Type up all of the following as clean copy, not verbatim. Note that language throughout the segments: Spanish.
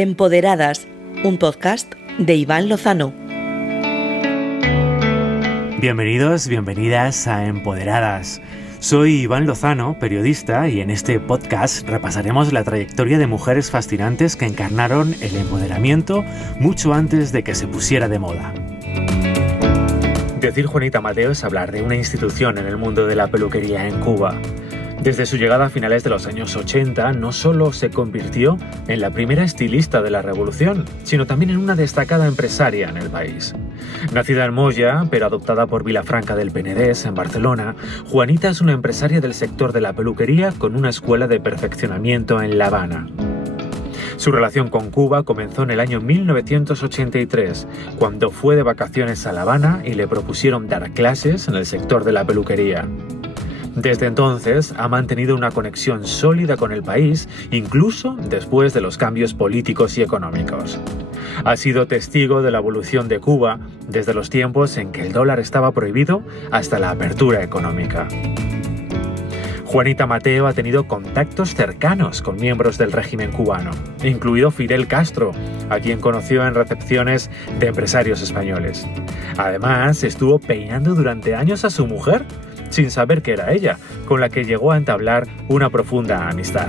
Empoderadas, un podcast de Iván Lozano. Bienvenidos, bienvenidas a Empoderadas. Soy Iván Lozano, periodista, y en este podcast repasaremos la trayectoria de mujeres fascinantes que encarnaron el empoderamiento mucho antes de que se pusiera de moda. Decir Juanita Mateo es hablar de una institución en el mundo de la peluquería en Cuba. Desde su llegada a finales de los años 80, no solo se convirtió en la primera estilista de la revolución, sino también en una destacada empresaria en el país. Nacida en Moya, pero adoptada por Vilafranca del Penedès, en Barcelona, Juanita es una empresaria del sector de la peluquería con una escuela de perfeccionamiento en La Habana. Su relación con Cuba comenzó en el año 1983, cuando fue de vacaciones a La Habana y le propusieron dar clases en el sector de la peluquería. Desde entonces ha mantenido una conexión sólida con el país, incluso después de los cambios políticos y económicos. Ha sido testigo de la evolución de Cuba desde los tiempos en que el dólar estaba prohibido hasta la apertura económica. Juanita Mateo ha tenido contactos cercanos con miembros del régimen cubano, incluido Fidel Castro, a quien conoció en recepciones de empresarios españoles. Además, estuvo peinando durante años a su mujer, sin saber que era ella, con la que llegó a entablar una profunda amistad.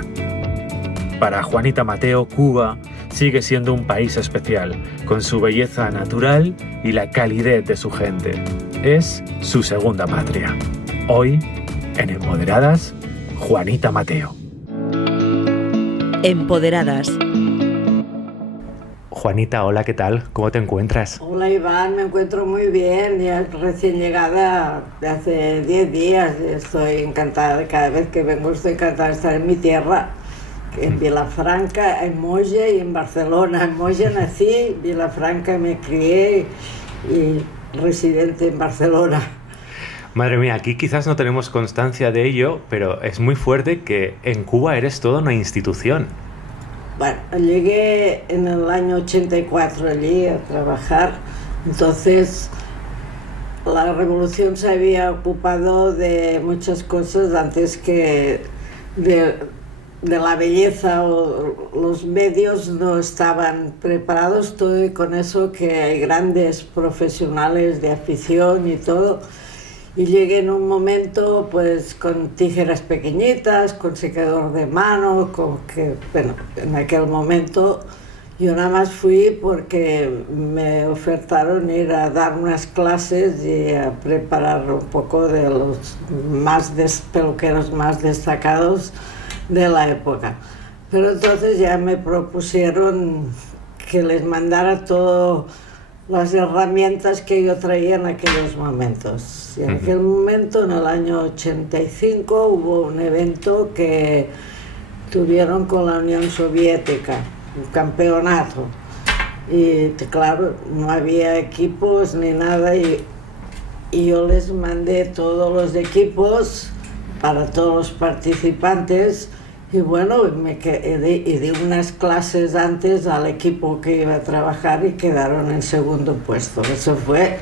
Para Juanita Mateo, Cuba sigue siendo un país especial, con su belleza natural y la calidez de su gente. Es su segunda patria. Hoy, en Empoderadas, Juanita Mateo. Empoderadas. Juanita, hola, ¿qué tal? ¿Cómo te encuentras? Hola Iván, me encuentro muy bien, ya recién llegada de hace 10 días, estoy encantada, cada vez que vengo estoy encantada de estar en mi tierra, en Vilafranca, en Moya y en Barcelona. En Moya nací, Vilafranca me crié y residente en Barcelona. Madre mía, aquí quizás no tenemos constancia de ello, pero es muy fuerte que en Cuba eres toda una institución. Bueno, llegué en el año 84 allí a trabajar, entonces la revolución se había ocupado de muchas cosas antes que de la belleza, o los medios no estaban preparados, todo, y con eso que hay grandes profesionales de afición y todo. Y llegué en un momento pues con tijeras pequeñitas, con secador de mano, en aquel momento yo nada más fui porque me ofertaron ir a dar unas clases y a preparar un poco de los peluqueros más destacados de la época. Pero entonces ya me propusieron que les mandara todo las herramientas que yo traía en aquellos momentos. Y en aquel momento, en el año 85, hubo un evento que tuvieron con la Unión Soviética, un campeonato. Y claro, no había equipos ni nada, y yo les mandé todos los equipos para todos los participantes. Y bueno, di unas clases antes al equipo que iba a trabajar y quedaron en segundo puesto. Eso fue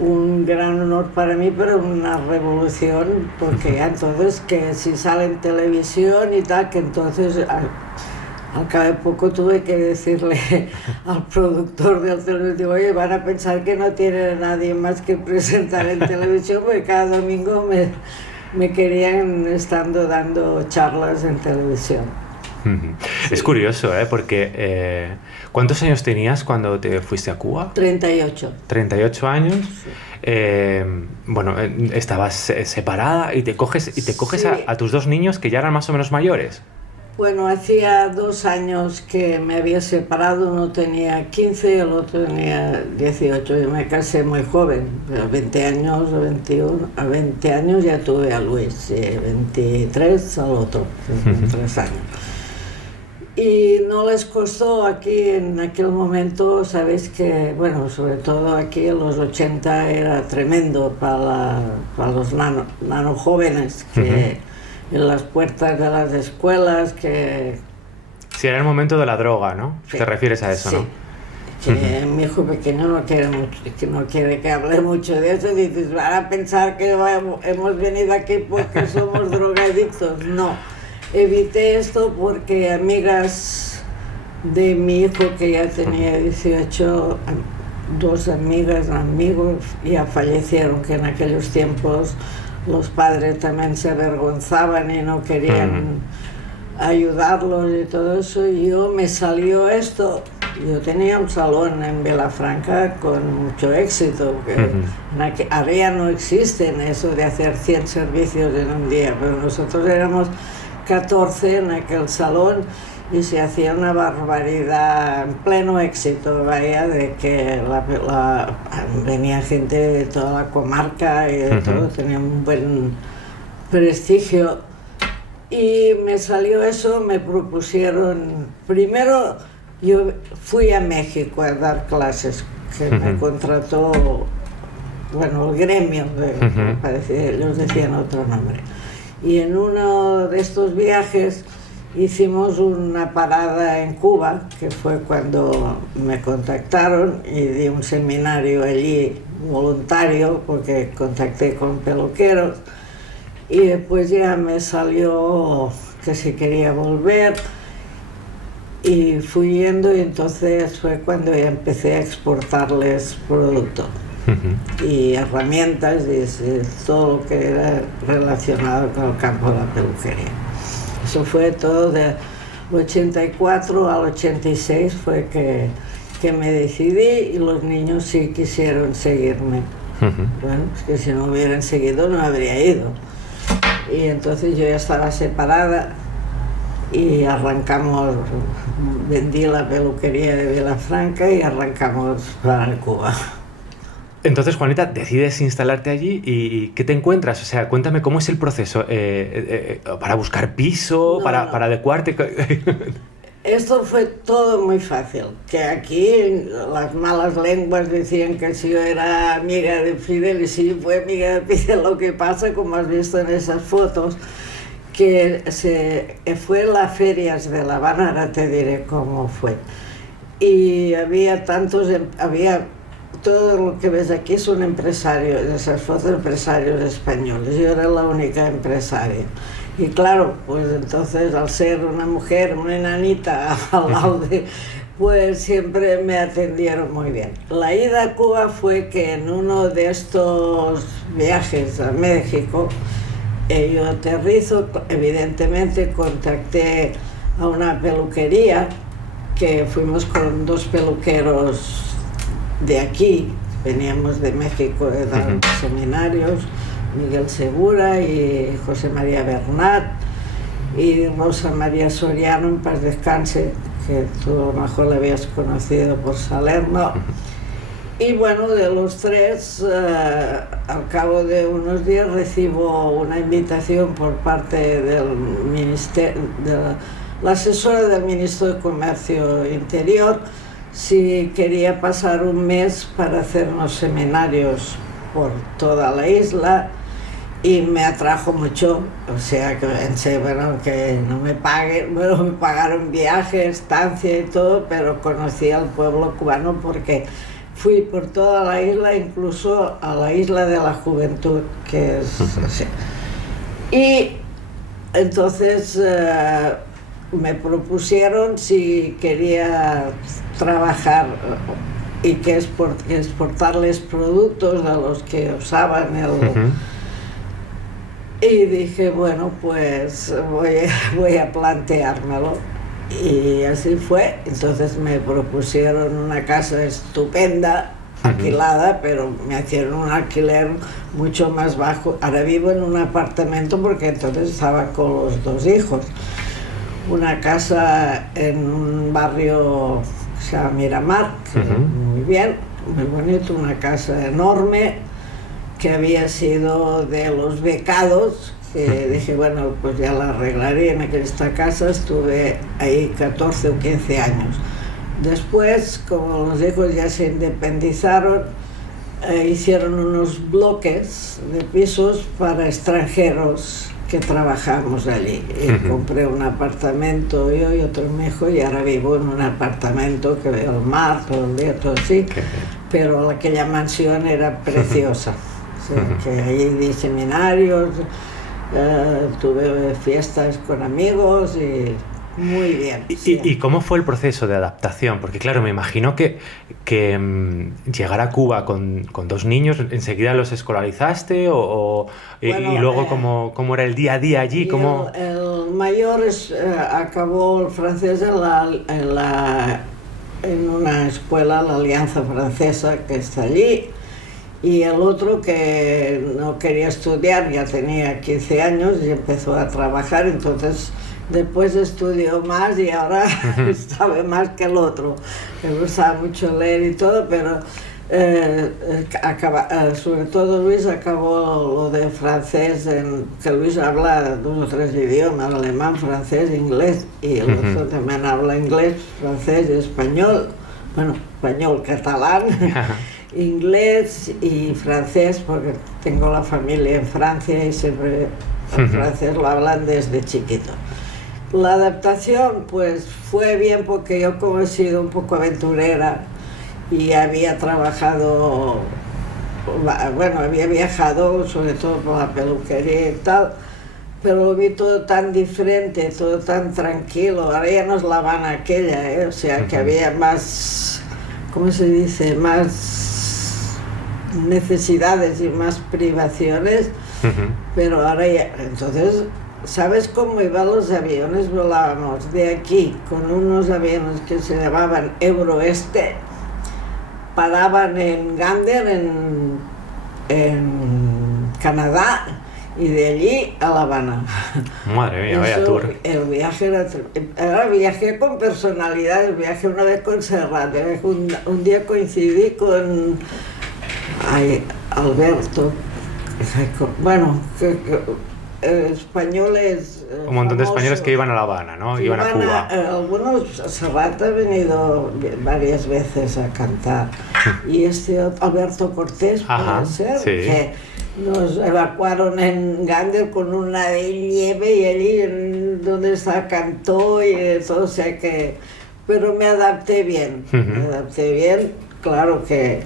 un gran honor para mí, pero una revolución, porque ya entonces que si sale en televisión y tal, que entonces al cabo de poco tuve que decirle al productor del televisión, oye, van a pensar que no tiene nadie más que presentar en televisión, porque cada domingo me querían estando dando charlas en televisión. Sí. Es curioso, porque ¿cuántos años tenías cuando te fuiste a Cuba? 38. 38 años. Sí. Estabas separada y te coges Sí. a tus dos niños que ya eran más o menos mayores. Bueno, hacía 2 años que me había separado, uno tenía 15 y el otro tenía 18. Yo me casé muy joven, a 20 años o 21, a 20 años ya tuve a Luis, 23 al otro, 23 años. Y no les costó aquí en aquel momento, sabéis que, bueno, sobre todo aquí en los 80 era tremendo para los nano jóvenes, que en las puertas de las escuelas, que... Sí, era el momento de la droga, ¿no? Sí. ¿Te refieres a eso, Sí. no? Que mi hijo pequeño no quiere que hable mucho de eso, y dices, van a pensar que hemos venido aquí porque somos drogadictos. No, evité esto porque amigas de mi hijo, que ya tenía 18, dos amigas, amigos, ya fallecieron, que en aquellos tiempos los padres también se avergonzaban y no querían ayudarlos y todo eso. Y yo me salió esto. Yo tenía un salón en Vilafranca con mucho éxito, que ahora ya no existen eso de hacer 100 servicios en un día, pero nosotros éramos 14 en aquel salón y se hacía una barbaridad en pleno éxito, vaya, de que venía gente de toda la comarca y de todo, tenía un buen prestigio. Y me salió eso, me propusieron, primero yo fui a México a dar clases, que me contrató, bueno, el gremio, ellos decían otro nombre. Y en uno de estos viajes hicimos una parada en Cuba, que fue cuando me contactaron, y di un seminario allí voluntario, porque contacté con peluqueros, y después ya me salió que si quería volver, y fui yendo, y entonces fue cuando ya empecé a exportarles productos y herramientas y todo lo que era relacionado con el campo de la peluquería. Eso fue todo del 84 al 86 fue que me decidí, y los niños sí quisieron seguirme. Bueno, es que si no me hubieran seguido no habría ido. Y entonces yo ya estaba separada y arrancamos, vendí la peluquería de Vilafranca y arrancamos para Cuba. Entonces, Juanita, decides instalarte allí y ¿qué te encuentras? O sea, cuéntame cómo es el proceso para buscar piso, para adecuarte. Esto fue todo muy fácil, que aquí las malas lenguas decían que si yo era amiga de Fidel, y sí fue amiga de Fidel, lo que pasa, como has visto en esas fotos, que fue en las ferias de La Habana, ahora te diré cómo fue. Y había todo lo que ves aquí son empresarios, esas fotos empresarios españoles, yo era la única empresaria. Y claro, pues entonces al ser una mujer, una enanita al lado pues siempre me atendieron muy bien. La ida a Cuba fue que en uno de estos viajes a México, yo aterrizo, evidentemente contacté a una peluquería, que fuimos con dos peluqueros de aquí, veníamos de México de dar seminarios, Miguel Segura y José María Bernat y Rosa María Soriano, en paz descanse, que tú a lo mejor la habías conocido por Salerno. Y bueno, de los tres, al cabo de unos días recibo una invitación por parte del ministerio, de la asesora del Ministro de Comercio Interior, si quería pasar un mes para hacer unos seminarios por toda la isla, y me atrajo mucho, o sea que pensé, bueno, que no me paguen, bueno, me pagaron viaje, estancia y todo, pero conocí al pueblo cubano porque fui por toda la isla, incluso a la isla de la Juventud, que es así. Y entonces me propusieron si quería trabajar y que exportarles productos a los que usaban y dije, bueno, pues voy a planteármelo. Y así fue. Entonces me propusieron una casa estupenda, alquilada, pero me hicieron un alquiler mucho más bajo. Ahora vivo en un apartamento porque entonces estaba con los dos hijos. Una casa en un barrio que se llama Miramar, muy bien, muy bonito, una casa enorme, que había sido de los becados, que dije, bueno, pues ya la arreglaré en esta casa. Estuve ahí 14 o 15 años. Después, como los hijos ya se independizaron, hicieron unos bloques de pisos para extranjeros que trabajamos allí. Y compré un apartamento yo y otro mi hijo, y ahora vivo en un apartamento que veo el mar todo el día, todo así, pero aquella mansión era preciosa. O sea, que allí di seminarios, tuve fiestas con amigos y Muy bien. ¿Y cómo fue el proceso de adaptación? Porque claro, me imagino que llegar a Cuba con 2 niños, ¿enseguida los escolarizaste? Bueno, y luego, ¿cómo era el día a día allí? El mayor acabó el francés en una escuela, la Alianza Francesa, que está allí. Y el otro, que no quería estudiar, ya tenía 15 años y empezó a trabajar, entonces después estudió más y ahora sabe más que el otro. Le gustaba mucho leer y todo, pero sobre todo Luis acabó lo de francés, que Luis habla 2 o 3 idiomas, alemán, francés, inglés, y el otro también habla inglés, francés y español, bueno, español, catalán. Inglés y francés, porque tengo la familia en Francia y siempre el francés lo hablan desde chiquito. La adaptación pues fue bien, porque yo, como he sido un poco aventurera y había trabajado, bueno, había viajado sobre todo por la peluquería y tal, pero lo vi todo tan diferente, todo tan tranquilo. Ahora ya no es La Habana aquella, o sea que había más, ¿cómo se dice?, más necesidades y más privaciones, pero ahora ya, entonces, ¿sabes cómo iban los aviones? Volábamos de aquí con unos aviones que se llamaban Euroeste, paraban en Gander, en Canadá, y de allí a La Habana. Madre mía, vaya tour. El viaje era viajé con personalidad. Viajé una vez con Serrat, un día coincidí con Alberto, bueno, españoles, un montón de famosos, españoles que iban a La Habana, ¿no? Iban a Cuba. Algunos, Serrat ha venido varias veces a cantar, y Alberto Cortés, puede ser, sí, que nos evacuaron en Gander con una de nieve, y allí donde está cantó y todo, o sea que, pero me adapté bien, claro que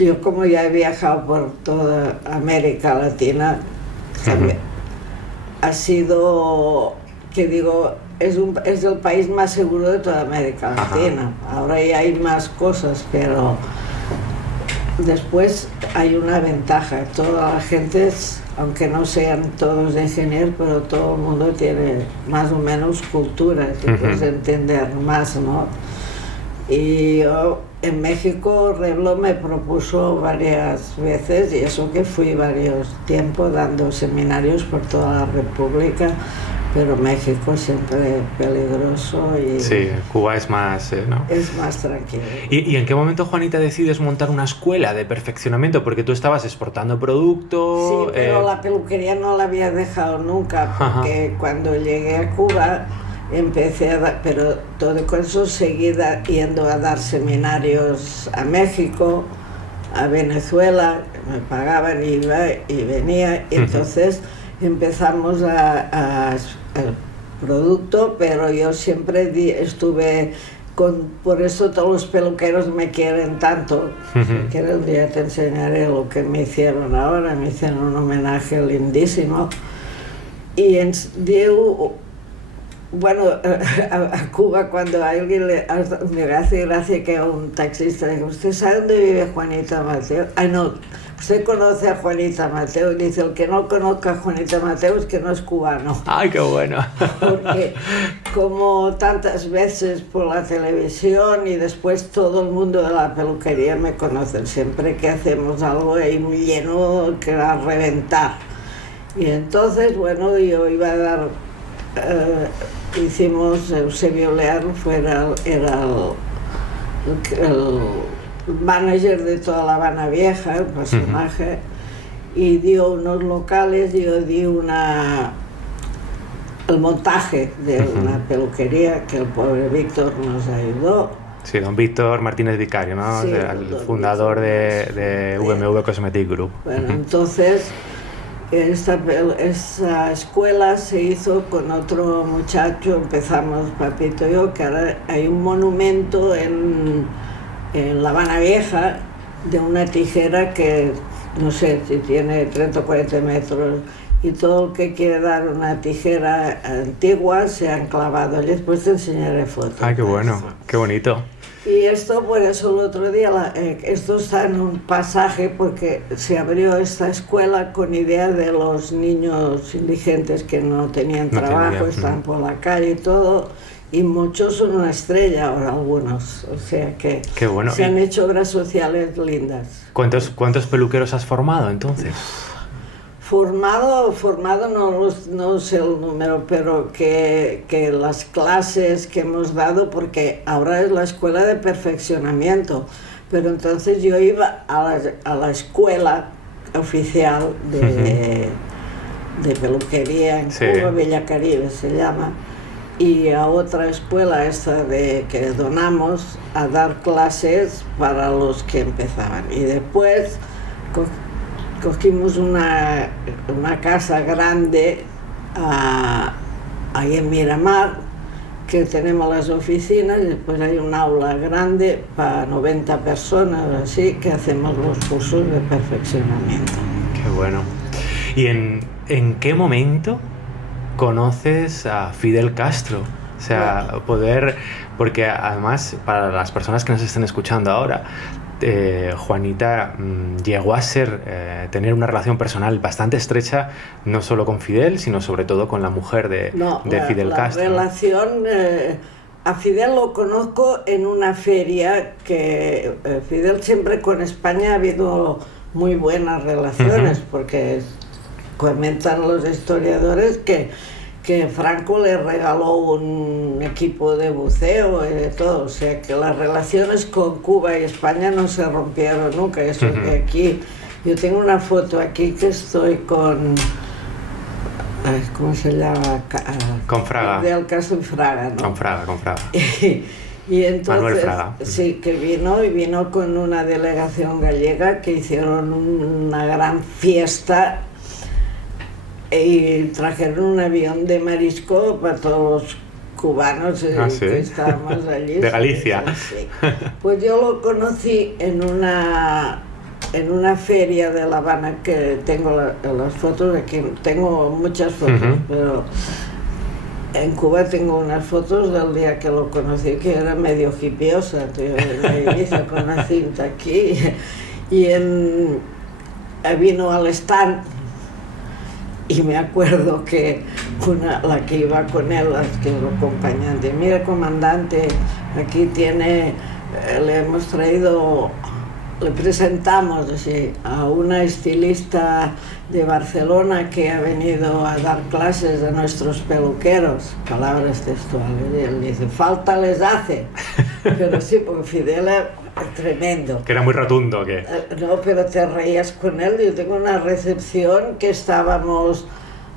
yo, como ya he viajado por toda América Latina, también ha sido, que digo, es el país más seguro de toda América Latina. Ahora ya hay más cosas, pero después hay una ventaja. Toda la gente, aunque no sean todos ingenieros, pero todo el mundo tiene más o menos cultura, que puedes entender más, ¿no? Y yo, en México, Reblo me propuso varias veces, y eso que fui varios tiempos dando seminarios por toda la República, pero México siempre peligroso y... Sí, Cuba es más, ¿no? Es más tranquilo. ¿Y en qué momento, Juanita, decides montar una escuela de perfeccionamiento? Porque tú estabas exportando producto... Sí, pero la peluquería no la había dejado nunca, porque cuando llegué a Cuba empecé a dar, pero todo con eso seguí yendo a dar seminarios a México, a Venezuela, me pagaban, iba y venía, y entonces empezamos el producto, pero yo siempre estuve por eso todos los peluqueros me quieren tanto. Si quieres, un día te enseñaré lo que me hicieron ahora. Me hicieron un homenaje lindísimo, y bueno, a Cuba, cuando a alguien me hace gracia que a un taxista le diga: ¿usted sabe dónde vive Juanita Mateo? Ah, no, usted conoce a Juanita Mateo. Y dice: el que no conozca a Juanita Mateo es que no es cubano. ¡Ay, qué bueno! Porque como tantas veces por la televisión, y después todo el mundo de la peluquería me conocen, siempre que hacemos algo hay un lleno que va a reventar. Y entonces, bueno, yo iba a dar... hicimos, Eusebio Leal era el manager de toda La Habana Vieja, el personaje, y dio unos locales, yo di el montaje de una peluquería que el pobre Víctor nos ayudó. Sí, don Víctor Martínez Vicario, ¿no? Sí, el fundador de VMV Cosmetic Group. Bueno, entonces esa escuela se hizo con otro muchacho, empezamos Papito y yo, que ahora hay un monumento en La Habana Vieja de una tijera que no sé si tiene 30 o 40 metros, y todo el que quiere dar una tijera antigua se han clavado. Y después te enseñaré fotos. ¡Ay, qué bueno! ¡Qué bonito! Y esto, por eso el otro día, esto está en un pasaje porque se abrió esta escuela con idea de los niños indigentes que no tenían trabajo, estaban por la calle y todo, y muchos son una estrella ahora, algunos, o sea que qué bueno. Se han hecho obras sociales lindas. ¿Cuántos peluqueros has formado entonces? Formado no sé el número, pero que las clases que hemos dado, porque ahora es la escuela de perfeccionamiento, pero entonces yo iba a la escuela oficial de peluquería en Cuba, Bella Caribe se llama, y a otra escuela esta que donamos a dar clases para los que empezaban. Y después cogimos una casa grande ahí en Miramar, que tenemos las oficinas, y después hay un aula grande para 90 personas, así que hacemos los cursos de perfeccionamiento. Qué bueno. ¿Y en qué momento conoces a Fidel Castro? O sea, porque además para las personas que nos estén escuchando ahora, Juanita llegó a tener una relación personal bastante estrecha, no solo con Fidel, sino sobre todo con la mujer de Fidel Castro. La relación, a Fidel lo conozco en una feria que Fidel siempre con España ha habido muy buenas relaciones, porque comentan los historiadores que Franco le regaló un equipo de buceo y de todo, o sea que las relaciones con Cuba y España no se rompieron nunca. Eso es que aquí, yo tengo una foto aquí que estoy con, ¿cómo se llama? Con Fraga. De Alcázar y Fraga, ¿no? Con Fraga. Y entonces, Manuel Fraga. Sí, que vino con una delegación gallega que hicieron una gran fiesta y trajeron un avión de marisco para todos los cubanos que estábamos allí. De Galicia. Sí. Pues yo lo conocí en una feria de La Habana, que tengo las fotos aquí, tengo muchas fotos, pero en Cuba tengo unas fotos del día que lo conocí, que era medio hipiosa, me hice con la cinta aquí, y vino al stand. Y me acuerdo que la que iba con él, que lo acompañante, mira comandante, aquí tiene, le presentamos así, a una estilista de Barcelona que ha venido a dar clases a nuestros peluqueros, palabras textuales, y él dice, falta les hace, pero sí, porque Fidel es tremendo. Que era muy rotundo, ¿qué? No, pero te reías con él. Yo tengo una recepción que estábamos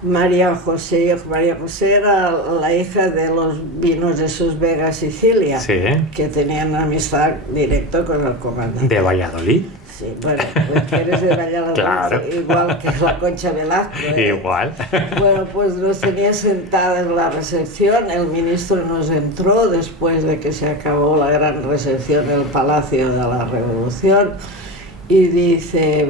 María José era la hija de los vinos de Sus Vega, Sicilia, que tenían amistad directa con el comandante. ¿De Valladolid? Sí, bueno, pues que eres de Valladolid, claro. Igual que la Concha Velasco. Igual. Bueno, pues nos tenía sentada en la recepción, el ministro nos entró después de que se acabó la gran recepción en el Palacio de la Revolución y dice,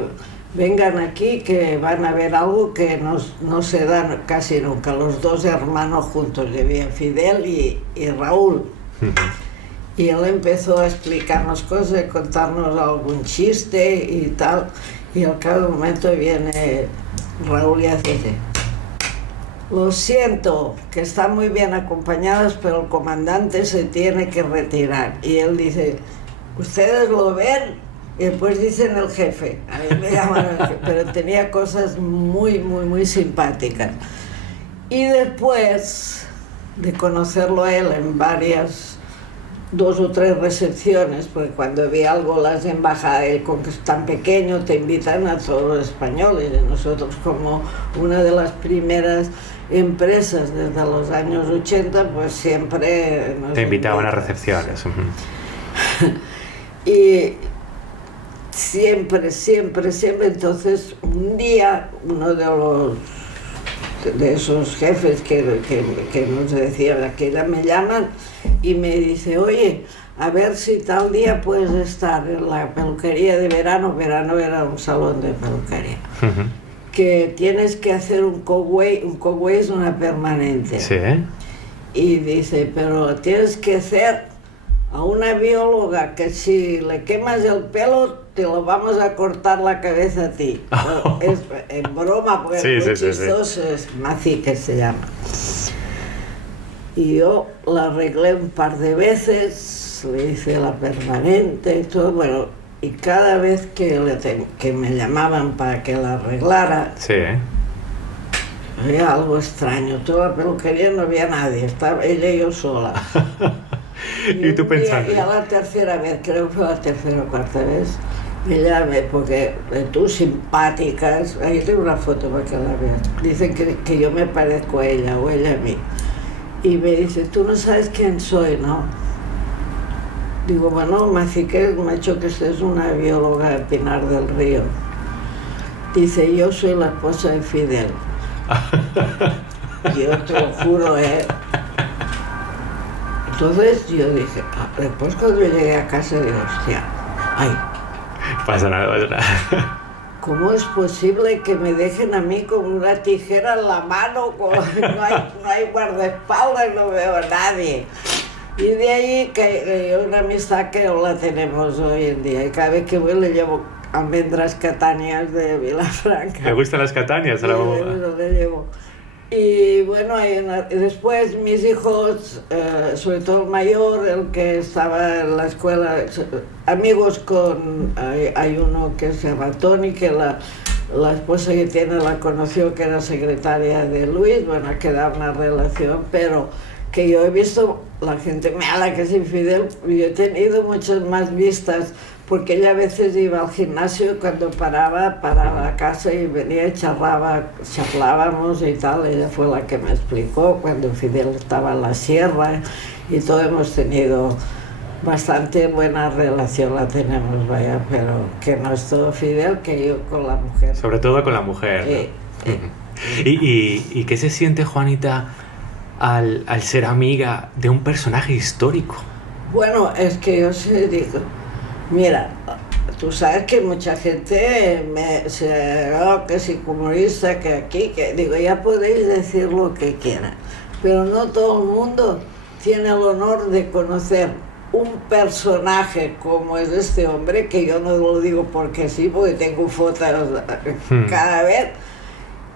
vengan aquí que van a ver algo que no se da casi nunca, los dos hermanos juntos, había Fidel y Raúl. Y él empezó a explicarnos cosas, a contarnos algún chiste y tal, y al cabo de un momento viene Raúl y dice, lo siento, que están muy bien acompañados, pero el comandante se tiene que retirar. Y él dice, ¿ustedes lo ven? Y después dicen el jefe, a mí me llaman el jefe, pero tenía cosas muy, muy, muy simpáticas. Y después de conocerlo a él en dos o tres recepciones, porque cuando vi algo las embajadas, con que es tan pequeño, te invitan a todos los españoles, y nosotros como una de las primeras empresas desde los años 80, pues siempre nos te invitaban a recepciones. Y siempre, entonces un día uno de esos jefes que nos decía que me llaman y me dice, oye, a ver si tal día puedes estar en la peluquería de verano era un salón de peluquería. que tienes que hacer un cogüey es una permanente. Sí. Y dice, pero tienes que hacer a una bióloga que si le quemas el pelo te lo vamos a cortar la cabeza a ti. Es en broma, porque sí, es muy sí, chistoso, es Maci que se llama. Y yo la arreglé un par de veces, le hice la permanente y todo, bueno, y cada vez que me llamaban para que la arreglara, Sí. había algo extraño. Toda la peluquería no había nadie, estaba ella y yo sola. Y tú pensando. Y a la tercera vez, creo que fue la tercera o cuarta vez, me llamé porque tú simpáticas, ahí tengo una foto para que la veas, dicen que yo me parezco a ella o ella a mí. Y me dice, tú no sabes quién soy, ¿no? Digo, bueno, Maci, que me ha hecho que usted es una bióloga de Pinar del Río. Dice, yo soy la esposa de Fidel. Yo te lo juro, ¿eh? Entonces yo dije, después cuando yo llegué a casa digo, hostia, ay, Pasa nada. ¿cómo es posible que me dejen a mí con una tijera en la mano? No hay guardaespaldas, no veo a nadie. Y de ahí que una amistad que no la tenemos hoy en día. Y cada vez que voy le llevo almendras catanias de Vilafranca. ¿Le gustan las catanias a la boda? Le llevo. Y bueno, después mis hijos, sobre todo el mayor, el que estaba en la escuela, amigos con, hay uno que se llama Tony, que la esposa que tiene la conoció, que era secretaria de Luis, bueno, ha quedado una relación, pero que yo he visto, la gente me habla que es infidel, yo he tenido muchas más vistas, porque ella a veces iba al gimnasio y cuando paraba a casa y venía y charlábamos y tal. Ella fue la que me explicó cuando Fidel estaba en la sierra y todo. Hemos tenido bastante buena relación, la tenemos, vaya, pero que no es todo Fidel, que yo con la mujer. Sobre todo con la mujer, ¿no? ¿Y qué se siente, Juanita, al ser amiga de un personaje histórico? Bueno, es que yo se digo, mira, tú sabes que mucha gente que si comunista, que aquí, que digo, ya podéis decir lo que quieran, pero no todo el mundo tiene el honor de conocer un personaje como es este hombre, que yo no lo digo porque sí, porque tengo fotos cada vez.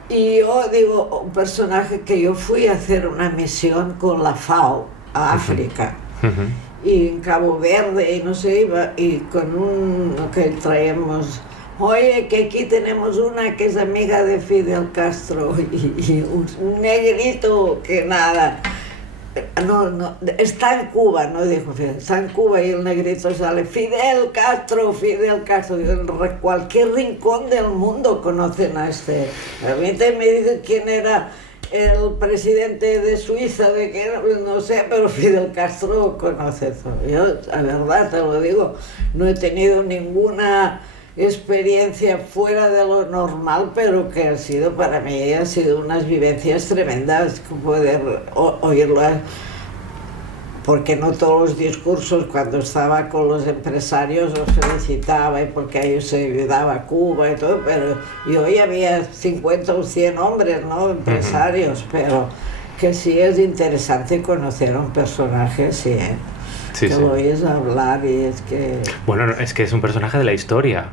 Y yo digo, un personaje que yo fui a hacer una misión con la FAO a África. Y en Cabo Verde, y no sé, iba, y con lo que traemos, oye, que aquí tenemos una que es amiga de Fidel Castro, y un negrito que nada, no, está en Cuba, no dijo Fidel, está en Cuba, y el negrito sale, Fidel Castro, en cualquier rincón del mundo conocen a este. A mí me dicen quién era el presidente de Suiza, de que no sé, pero Fidel Castro conoce todo. Yo, la verdad, te lo digo, no he tenido ninguna experiencia fuera de lo normal, pero que ha sido, para mí, han sido unas vivencias tremendas, poder oírlo, porque no todos los discursos, cuando estaba con los empresarios, los felicitaba, y porque a ellos se ayudaba a Cuba y todo, pero y hoy había 50 o 100 hombres, ¿no?, empresarios, pero que sí es interesante conocer a un personaje así, ¿eh? Sí, que sí. lo oyes hablar y es que... Bueno, es que es un personaje de la historia,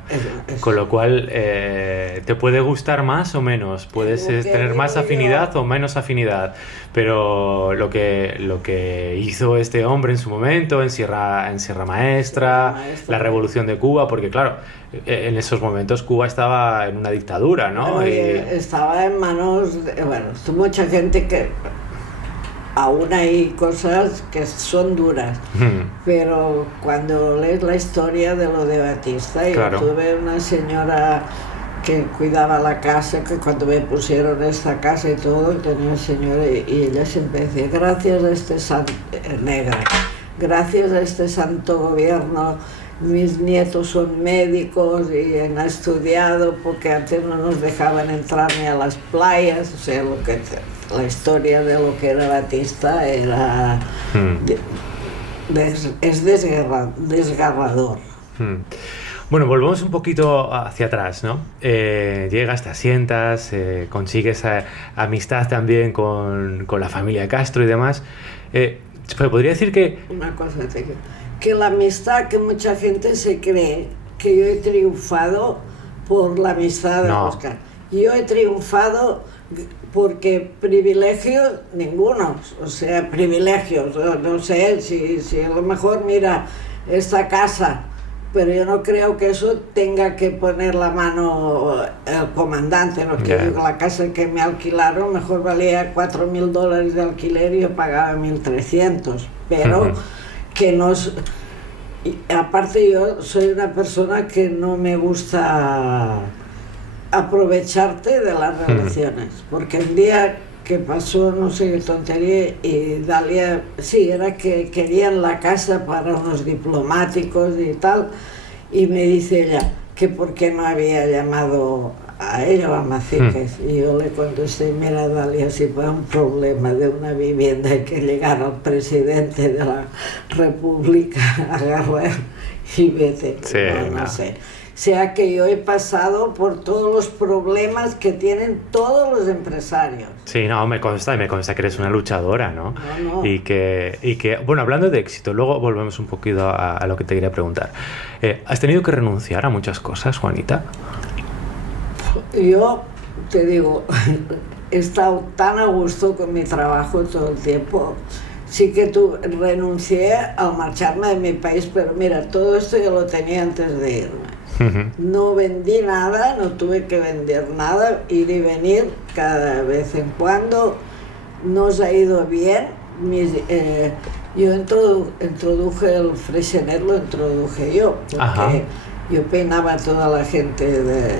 con lo cual te puede gustar más o menos, puedes tener más afinidad o menos afinidad, pero lo que hizo este hombre en su momento, en Sierra Maestra, la Revolución de Cuba, porque claro, en esos momentos Cuba estaba en una dictadura, ¿no? Estaba en manos de, bueno, mucha gente que... Aún hay cosas que son duras, pero cuando lees la historia de lo de Batista, claro. Yo tuve una señora que cuidaba la casa, que cuando me pusieron esta casa y todo, tenía una señora y ella siempre decía, gracias a este negra, gracias a este santo gobierno, mis nietos son médicos y han estudiado, porque antes no nos dejaban entrar ni a las playas, o sea, la historia de lo que era Batista era es desgarrador. Bueno, volvemos un poquito hacia atrás, ¿no? Llegas, te asientas, consigues amistad también con la familia Castro y demás. Podría decir que... Una cosa, que la amistad, que mucha gente se cree que yo he triunfado por la amistad de Óscar. Yo he triunfado porque privilegios, ningunos, o sea, privilegios, no sé, si a lo mejor, mira, esta casa, pero yo no creo que eso tenga que poner la mano el comandante, ¿no? Que digo, la casa que me alquilaron mejor valía $4.000 de alquiler y yo pagaba 1.300, pero que no... Aparte yo soy una persona que no me gusta aprovecharte de las relaciones, porque el día que pasó, no sé qué tontería, y Dalia, sí, era que querían la casa para unos diplomáticos y tal, y me dice ella que por qué no había llamado a ella o a Maciques, y yo le contesté, mira Dalia, si fue un problema de una vivienda hay que llegar al presidente de la República, agarrar y vete, sí, no sé. O sea que yo he pasado por todos los problemas que tienen todos los empresarios. Sí, no, me consta que eres una luchadora, ¿no? No. Y que, bueno, hablando de éxito, luego volvemos un poquito a lo que te quería preguntar. ¿Has tenido que renunciar a muchas cosas, Juanita? Yo te digo, he estado tan a gusto con mi trabajo todo el tiempo. Sí que renuncié al marcharme de mi país, pero mira, todo esto yo lo tenía antes de irme. No vendí nada, no tuve que vender nada, ir y venir cada vez en cuando. Nos ha ido bien. Yo introduje el Freixenet, lo introduje yo, porque yo peinaba a toda la gente de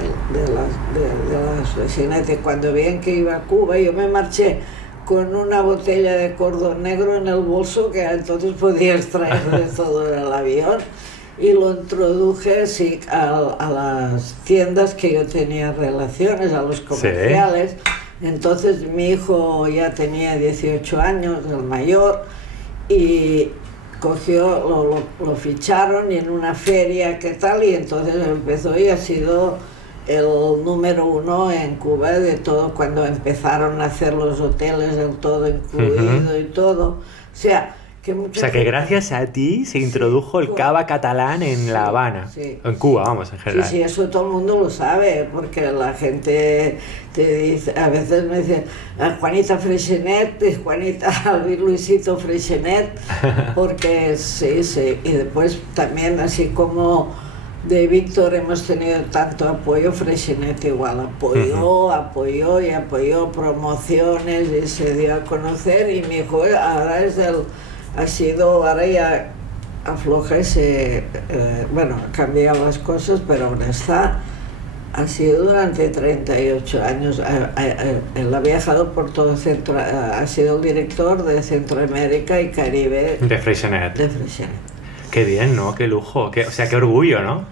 las Freixenet, y cuando veían que iba a Cuba, yo me marché con una botella de cordón negro en el bolso, que entonces podía extraer de todo el avión, y lo introduje sí, a las tiendas que yo tenía relaciones, a los comerciales. Sí. Entonces mi hijo ya tenía 18 años, el mayor, y lo ficharon y en una feria, ¿qué tal? Y entonces empezó y ha sido el número 1 en Cuba de todo, cuando empezaron a hacer los hoteles, el todo incluido y todo. O sea, que gracias a ti se introdujo el cava catalán en La Habana, en Cuba, vamos, en general. Sí, eso todo el mundo lo sabe, porque la gente te dice, a veces me dice, Juanita Freixenet, Juanita Luisito Freixenet, porque sí, y después también, así como de Víctor hemos tenido tanto apoyo, Freixenet igual apoyó promociones y se dio a conocer, y mi hijo ahora ahora ya afloja ha cambiado las cosas, pero ahora ha sido durante 38 años, él ha viajado por todo ha sido el director de Centroamérica y Caribe. De Freixenet. Qué bien, ¿no? Qué lujo, qué orgullo, ¿no?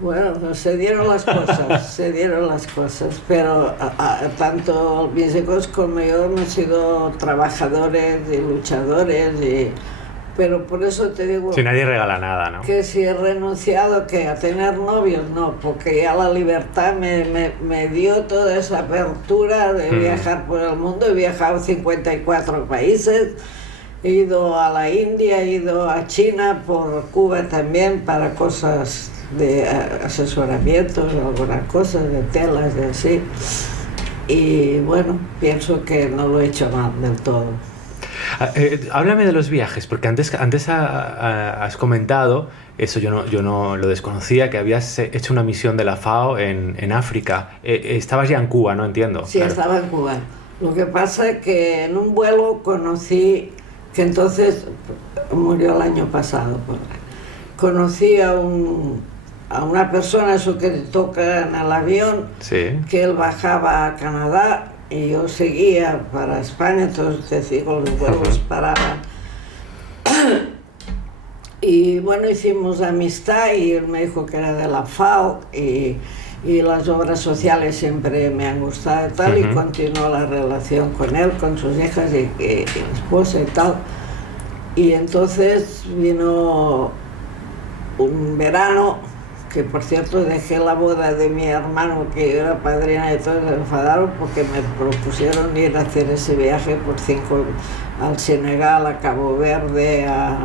Bueno, se dieron las cosas, pero tanto mis hijos como yo hemos sido trabajadores y luchadores, pero por eso te digo... Si nadie regala nada, ¿no? Que si he renunciado, que a tener novios, no, porque ya la libertad me dio toda esa apertura de viajar por el mundo. He viajado a 54 países, he ido a la India, he ido a China, por Cuba también, para cosas de asesoramientos, algunas cosas de telas, de así, y bueno, pienso que no lo he hecho mal del todo. Háblame de los viajes, porque antes has comentado, eso yo no lo desconocía, que habías hecho una misión de la FAO en África. Estabas ya en Cuba, ¿no? Entiendo. Sí, claro. Estaba en Cuba. Lo que pasa es que en un vuelo conocí, que entonces murió el año pasado, conocí a una persona, eso que toca en el avión, sí, que él bajaba a Canadá y yo seguía para España, entonces digo, los vuelos paraban. Y bueno, hicimos amistad y él me dijo que era de la FAO y las obras sociales siempre me han gustado y tal, y continuó la relación con él, con sus hijas y esposa y tal. Y entonces vino un verano que por cierto dejé la boda de mi hermano, que yo era padrina, y todos se enfadaron porque me propusieron ir a hacer ese viaje por 5 al Senegal, a Cabo Verde, a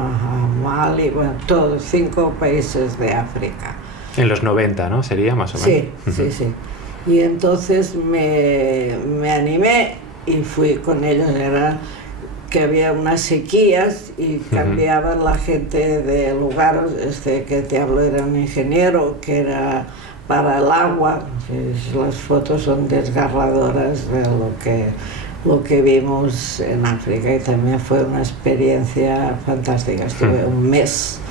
Mali, bueno, todos 5 países de África. En los 90, ¿no? Sería más o menos. Sí, sí. Y entonces me animé y fui con ellos. Era que había unas sequías y cambiaban la gente de lugar. Que te hablo era un ingeniero que era para el agua. Las fotos son desgarradoras de lo que vimos en África, y también fue una experiencia fantástica. Estuve un mes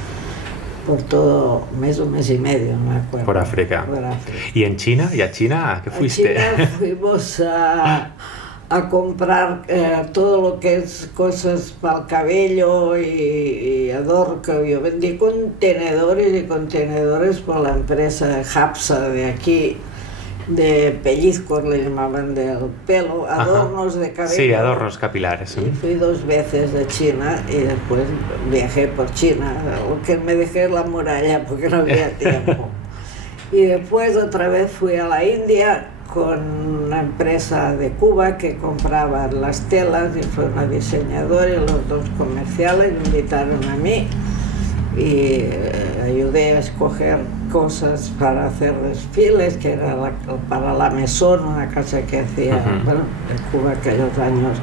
por todo, un mes y medio, no me acuerdo. Por África. ¿Y en China? ¿Y a China a qué fuiste? A China fuimos a comprar todo lo que es cosas para el cabello y adorno. Yo vendí contenedores y contenedores por la empresa Hapsa de aquí, de pellizcos le llamaban, del pelo, adornos de cabello. Sí, adornos capilares. Y fui 2 veces de China y después viajé por China, lo que me dejé la muralla porque no había tiempo. Y después otra vez fui a la India con una empresa de Cuba que compraba las telas, y fue una diseñadora, y los 2 comerciales me invitaron a mí y ayudé a escoger cosas para hacer desfiles, que era para la Maison, una casa que hacía bueno, en Cuba aquellos años.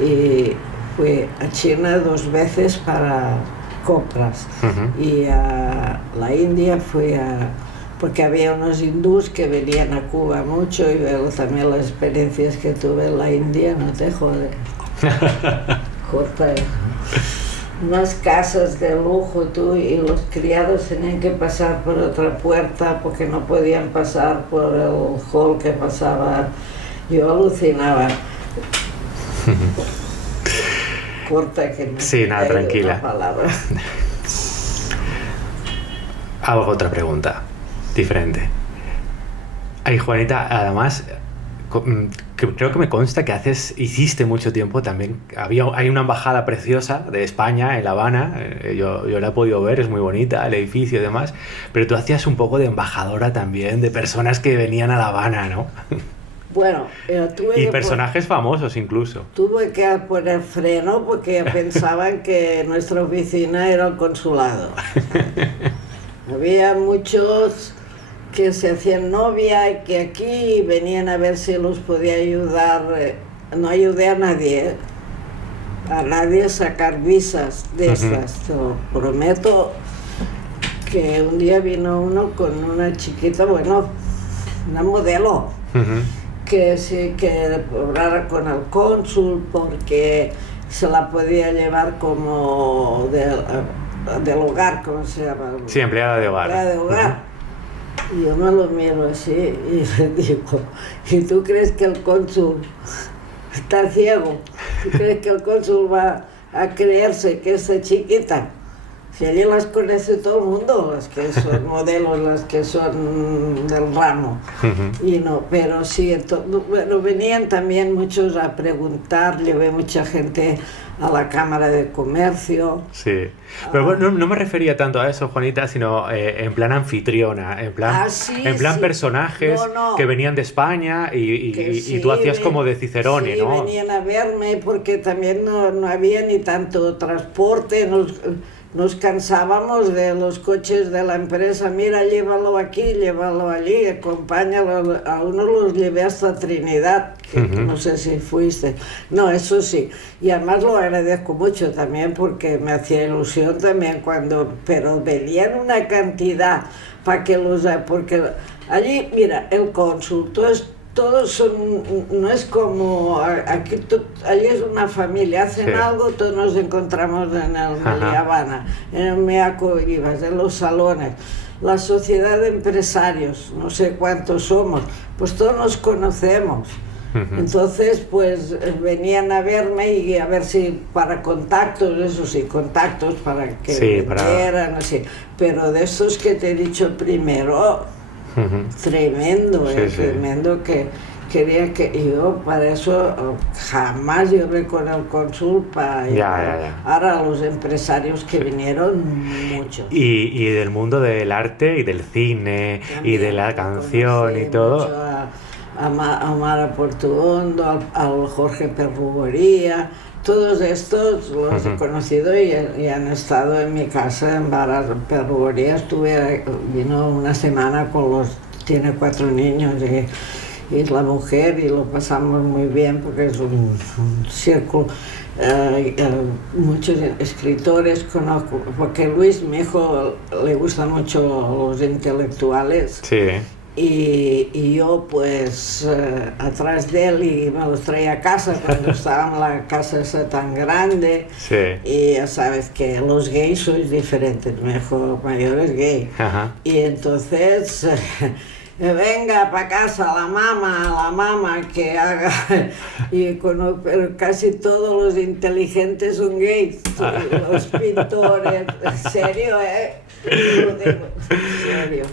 Y fui a China 2 veces para compras, y a la India fui porque había unos hindús que venían a Cuba mucho, y luego también las experiencias que tuve en la India, no te jode. Corta. Unas casas de lujo, tú, y los criados tenían que pasar por otra puerta porque no podían pasar por el hall que pasaba. Yo alucinaba. Corta, que no. Sí, nada, tranquila. Una palabra. Hago otra pregunta, diferente. Ay, Juanita, además, creo que me consta que hiciste mucho tiempo también. Hay una embajada preciosa de España en La Habana, yo la he podido ver, es muy bonita, el edificio y demás, pero tú hacías un poco de embajadora también, de personas que venían a La Habana, ¿no? Bueno, y personajes famosos incluso. Tuve que poner freno porque pensaban que nuestra oficina era el consulado. Había muchos que se hacían novia y que aquí venían a ver si los podía ayudar. No ayudé a nadie a sacar visas de estas. Te lo prometo, que un día vino uno con una chiquita, bueno, una modelo, que sí, que hablara con el cónsul porque se la podía llevar como del hogar, ¿cómo se llama? Sí, empleada de hogar. Empleada de hogar. Y yo me lo miro así y le digo, ¿y tú crees que el cónsul está ciego? ¿Tú crees que el cónsul va a creerse que esa chiquita? Si allí las conoce todo el mundo, las que son modelos, las que son del ramo. Y no, pero sí, bueno, venían también muchos a preguntar, llevé mucha gente a la Cámara de Comercio. Sí, pero bueno, no me refería tanto a eso, Juanita, sino en plan anfitriona, en plan personajes que venían de España y tú hacías como de Cicerone, sí, ¿no? Venían a verme porque también no había ni tanto transporte, nos cansábamos de los coches de la empresa, mira, llévalo aquí, llévalo allí, acompáñalo. A uno los llevé hasta Trinidad, que no sé si fuiste. No, eso sí, y además lo agradezco mucho también porque me hacía ilusión también pero venían una cantidad para que porque allí, mira, el cónsul, todos son, no es como aquí, allí es una familia, hacen algo, todos nos encontramos en el Meli Habana, en el Meaco Vivas, en los salones. La sociedad de empresarios, no sé cuántos somos, pues todos nos conocemos. Entonces, pues venían a verme y a ver si para contactos, eso sí, contactos para que vieran así. Pero de estos que te he dicho primero, tremendo, tremendo que quería que yo, para eso jamás yo hablé con el cónsul para Ya. Ahora los empresarios que vinieron, muchos. Y del mundo del arte y del cine y de la canción y todo. Mucho a Mara Portuondo, al Jorge Perrugoría, todos estos los he conocido y han estado en mi casa en Mara Perrugoría. Vino una semana tiene 4 niños y la mujer, y lo pasamos muy bien porque es un círculo. Muchos escritores conozco, porque Luis, mi hijo, le gustan mucho los intelectuales. Sí. Y yo pues atrás de él, y me los traía a casa cuando estaba en la casa esa tan grande. Sí. Y ya sabes que los gays sois diferentes, mi hijo mayor es gay. Ajá. Y entonces venga para casa la mamá que haga, pero casi todos los inteligentes son gays, los pintores, en serio, lo digo, en serio.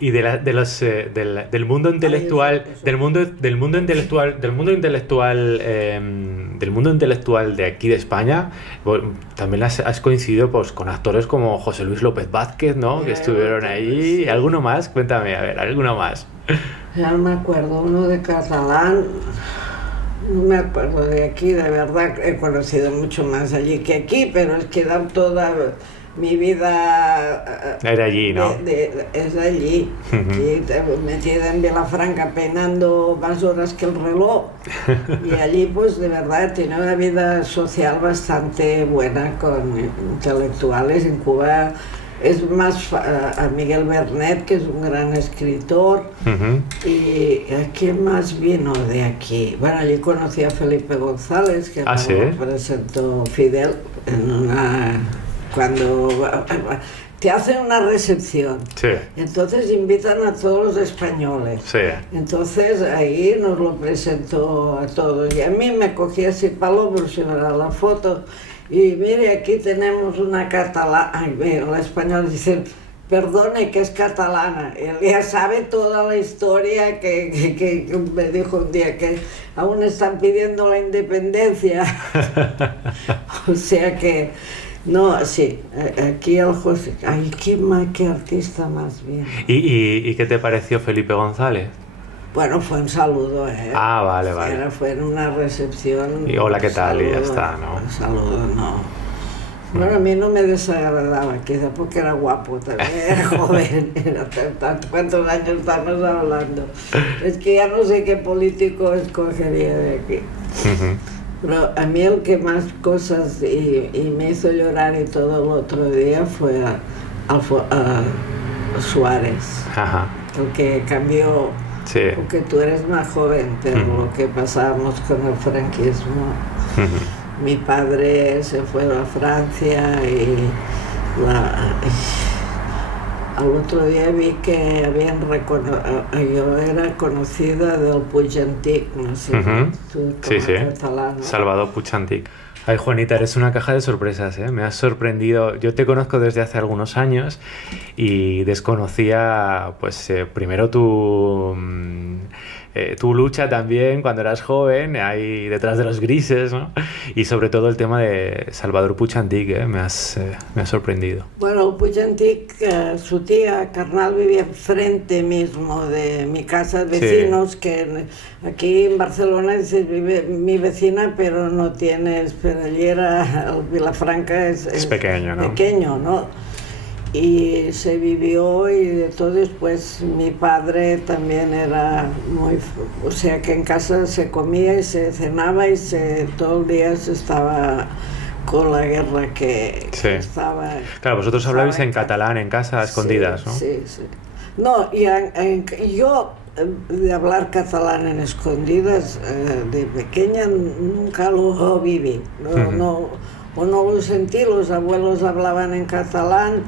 Y del mundo intelectual, del mundo intelectual de aquí de España, también has coincidido pues con actores como José Luis López Vázquez, ¿no? Que estuvieron ahí. Sí. ¿Alguno más? Cuéntame, a ver, ¿alguno más? Ya no me acuerdo, uno de catalán, no me acuerdo de aquí, de verdad he conocido mucho más allí que aquí, pero es que toda mi vida era allí, ¿no? Es allí, aquí, metida en Vilafranca peinando más horas que el reloj, y allí pues de verdad tiene una vida social bastante buena con intelectuales. En Cuba es más a Miguel Bernet, que es un gran escritor. Y ¿a quién más vino de aquí? Bueno, allí conocí a Felipe González, que ¿sí? me presentó Fidel cuando te hacen una recepción. Sí. Entonces invitan a todos los españoles. Sí. Entonces ahí nos lo presentó a todos. Y a mí me cogía así para el hombro, si verá la foto. Y mire, aquí tenemos una catalana. Los españoles dicen, perdone, que es catalana. Él ya sabe toda la historia que me dijo un día, que aún están pidiendo la independencia. O sea que, no, sí, aquí el José, ay, qué artista más bien. ¿Y qué te pareció Felipe González? Bueno, fue un saludo, ¿eh? Ah, vale. Fue en una recepción. Y hola, ¿qué tal? Saludo, y ya está, ¿no? Un saludo, no. Bueno, a mí no me desagradaba, quizá porque era guapo también, era joven. ¿Cuántos años estamos hablando? Es que ya no sé qué político escogería de aquí. Pero a mí el que más cosas y me hizo llorar y todo el otro día fue a Suárez. Ajá. El que cambió. Sí. Porque tú eres más joven, pero lo que pasábamos con el franquismo. Mi padre se fue a Francia y al otro día vi que yo era conocida del Puig Antic, no sé, tú como catalán, ¿no? Salvador Puig Antic. Ay, Juanita, eres una caja de sorpresas, ¿eh? Me has sorprendido. Yo te conozco desde hace algunos años y desconocía, pues, primero tu lucha también cuando eras joven, ahí detrás de los grises, ¿no? Y sobre todo el tema de Salvador Puig Antic, me ha sorprendido. Bueno, el Puig Antic, su tía carnal vivía enfrente mismo de mi casa, vecinos, sí. Que aquí en Barcelona vive mi vecina, pero no tiene, allí era, Vilafranca es pequeño, ¿no? Pequeño, ¿no? Y se vivió y de todo. Después mi padre también era muy, o sea que en casa se comía y se cenaba y todo el día se estaba con la guerra que estaba. Claro, vosotros hablabais en catalán en casa, escondidas, ¿no? Sí. No, yo de hablar catalán en escondidas de pequeña nunca lo viví, no lo sentí. Los abuelos hablaban en catalán,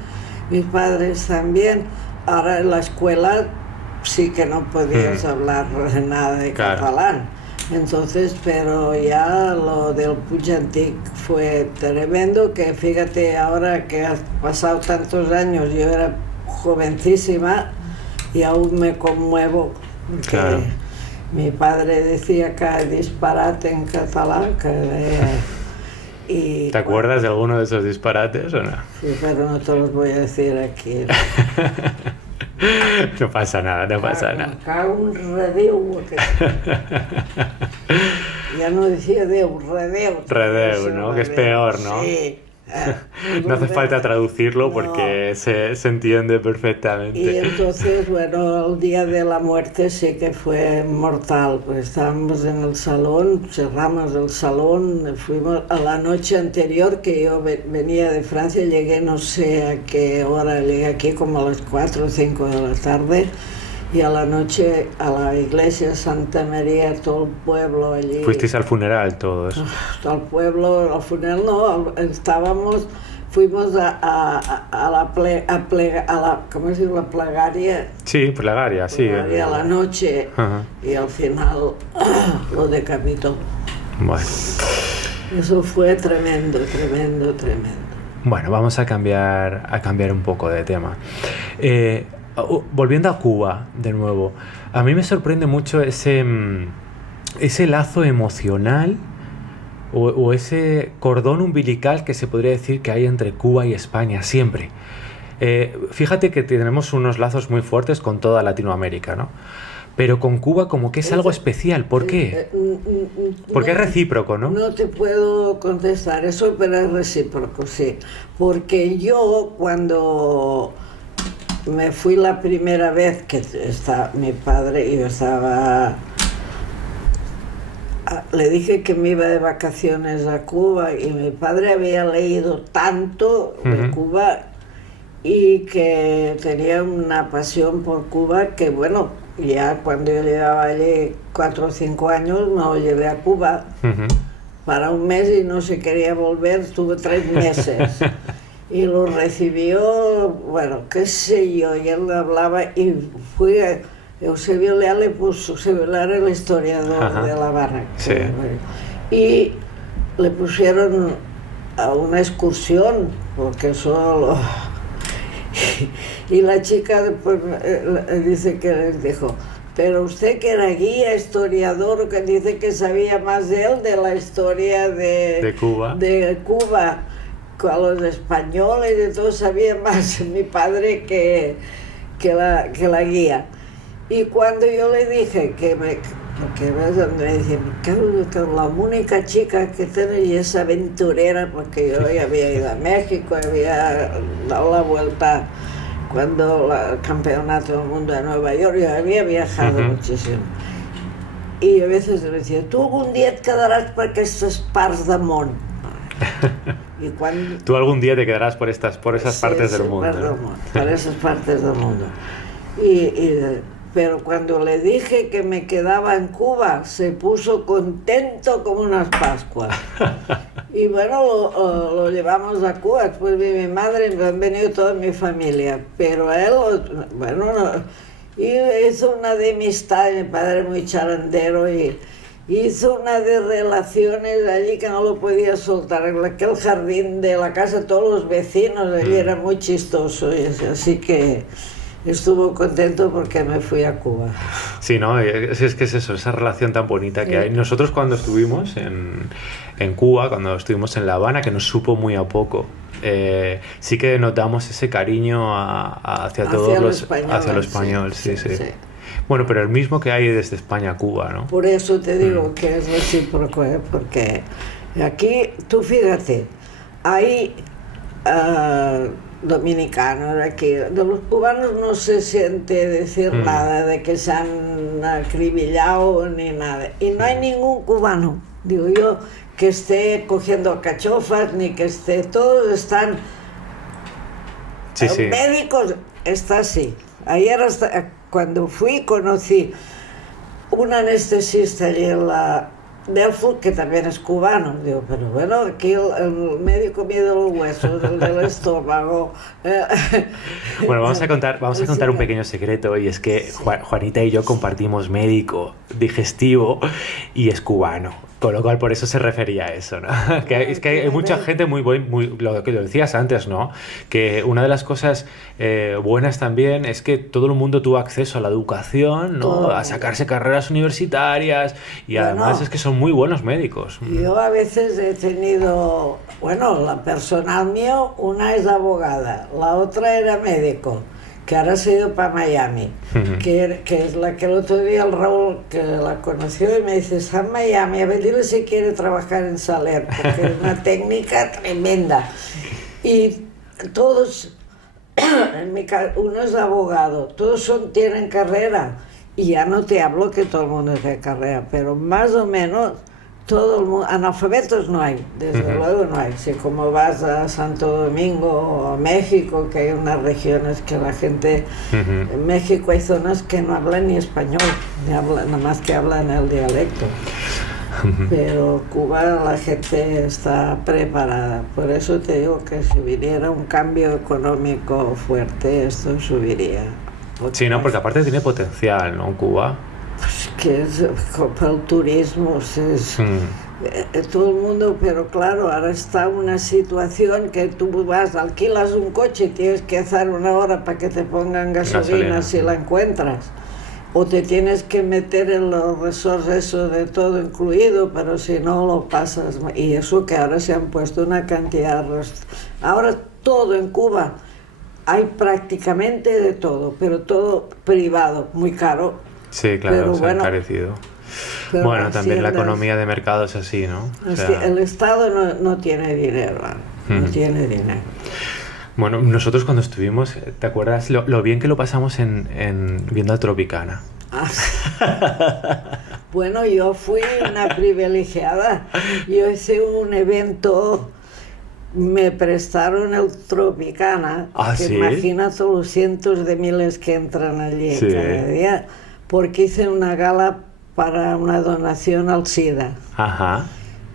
mis padres también. Ahora en la escuela sí que no podías hablar nada de catalán. Entonces, pero ya lo del Puig Antic fue tremendo, que fíjate, ahora que has pasado tantos años, yo era jovencísima y aún me conmuevo Claro. Mi padre decía cada disparate en catalán, y, ¿Te acuerdas de alguno de esos disparates o no? Sí, pero no te los voy a decir aquí. No pasa nada, no pasa nada. Cago un redeu. Ya no decía Déu, redeu. Redeu, ¿no? Que es peor, ¿no? Sí. No hace falta traducirlo No. porque se entiende perfectamente. Y entonces, bueno, el día de la muerte sí que fue mortal, pues estábamos en el salón, cerramos el salón, fuimos a la noche anterior, que yo venía de Francia, llegué no sé a qué hora, llegué aquí como a las 4 o 5 de la tarde, y a la noche a la iglesia Santa María, todo el pueblo allí. ¿Fuisteis al funeral todos? Todo el pueblo, al funeral no, fuimos a la ¿cómo se dice? La plegaria. Sí, plegaria, sí. Plegaria a la noche. Ajá. Y al final lo decapitó. Bueno. Eso fue tremendo, tremendo, tremendo. Bueno, vamos a cambiar un poco de tema. Volviendo a Cuba, de nuevo, a mí me sorprende mucho ese lazo emocional o ese cordón umbilical que se podría decir que hay entre Cuba y España, siempre. Fíjate que tenemos unos lazos muy fuertes con toda Latinoamérica, ¿no? Pero con Cuba como que es algo especial. ¿Por qué? Porque es recíproco, ¿no? No te puedo contestar eso, pero es recíproco, sí. Porque yo cuando me fui la primera vez que estaba mi padre y yo estaba... Le dije que me iba de vacaciones a Cuba y mi padre había leído tanto de Cuba y que tenía una pasión por Cuba que, bueno, ya cuando yo llevaba allí 4 o 5 años me lo llevé a Cuba para un mes y no se quería volver, estuve 3 meses. Y lo recibió, bueno, qué sé yo, y él hablaba y fui a... Eusebio Leal le puso, Eusebio Leal era el historiador de La Habana. Sí. Y le pusieron a una excursión, porque solo... Y la chica después dice que les dijo, pero usted que era guía, historiador, que dice que sabía más de él, de la historia de Cuba, con los españoles y todo, sabía más mi padre que la guía. Y cuando yo le dije me decía, la única chica que tenía esa aventurera, porque yo ya había ido a México, había dado la vuelta cuando el campeonato del mundo de Nueva York, yo había viajado muchísimo. Y a veces le decía, tú algún día te quedarás por estas parts del món. Y cuando... Tú algún día te quedarás por esas partes del mundo. Por esas partes del mundo. Pero cuando le dije que me quedaba en Cuba, se puso contento como unas Pascuas. Y bueno, lo llevamos a Cuba, después vi mi madre, han venido toda mi familia, pero él, bueno, y hizo una de amistad, mi padre muy charandero, y hizo una de relaciones allí que no lo podía soltar, en aquel jardín de la casa, todos los vecinos, allí era muy chistoso, y así que... Estuvo contento porque me fui a Cuba. Sí, ¿no? Es que es eso, esa relación tan bonita que hay. Nosotros cuando estuvimos en Cuba, cuando estuvimos en La Habana, que nos supo muy a poco, sí que notamos ese cariño hacia lo español, sí. Bueno, pero el mismo que hay desde España a Cuba, ¿no? Por eso te digo que es recíproco, porque aquí, tú fíjate, hay... dominicanos aquí, de los cubanos no se siente decir nada de que se han acribillado ni nada, y no hay ningún cubano, digo yo, que esté cogiendo cachofas ni que esté, todos están médicos, está así. Ayer cuando fui conocí un anestesista allí en Delfo, que también es cubano. Digo, pero bueno, aquí el médico mide los huesos, el del estómago. Bueno, vamos a contar un pequeño secreto, y es que Juanita y yo compartimos médico digestivo y es cubano. Con lo cual, por eso se refería a eso, ¿no? Es que hay mucha gente muy lo que decías antes, ¿no? Que una de las cosas buenas también es que todo el mundo tuvo acceso a la educación, ¿no? A sacarse carreras universitarias, y además es que son muy buenos médicos. Yo a veces he tenido, la personal mío, una es abogada, la otra era médico, que ahora se ha ido para Miami, que es la que el otro día el Raúl, que la conoció, y me dice, está en Miami, a ver, dile si quiere trabajar en Saler, porque es una técnica tremenda. Y todos, uno es abogado, todos tienen carrera, y ya no te hablo que todo el mundo tiene carrera, pero más o menos todo el mundo, analfabetos no hay, desde luego no hay. Si como vas a Santo Domingo o a México, que hay unas regiones que la gente, en México hay zonas que no hablan ni español, nada más que hablan el dialecto. Pero Cuba, la gente está preparada, por eso te digo que si viniera un cambio económico fuerte, esto subiría. Sí, no, porque aparte tiene potencial, ¿no? Cuba. Pues que es para el turismo, todo el mundo, pero claro, ahora está una situación que tú vas, alquilas un coche y tienes que hacer 1 hora para que te pongan gasolina si la encuentras, o te tienes que meter en los resorts, eso de todo incluido, pero si no lo pasas, y eso que ahora se han puesto una cantidad, ahora todo en Cuba, hay prácticamente de todo, pero todo privado, muy caro. Sí, claro, se ha encarecido. Bueno, también la economía de mercado es así, ¿no? O sea, el Estado no tiene dinero, no tiene dinero. Bueno, nosotros cuando estuvimos, ¿te acuerdas lo bien que lo pasamos viendo a Tropicana? Bueno, yo fui una privilegiada. Yo hice un evento, me prestaron el Tropicana, que ¿sí? imagínate los cientos de miles que entran allí cada día, porque hice una gala para una donación al SIDA. Ajá.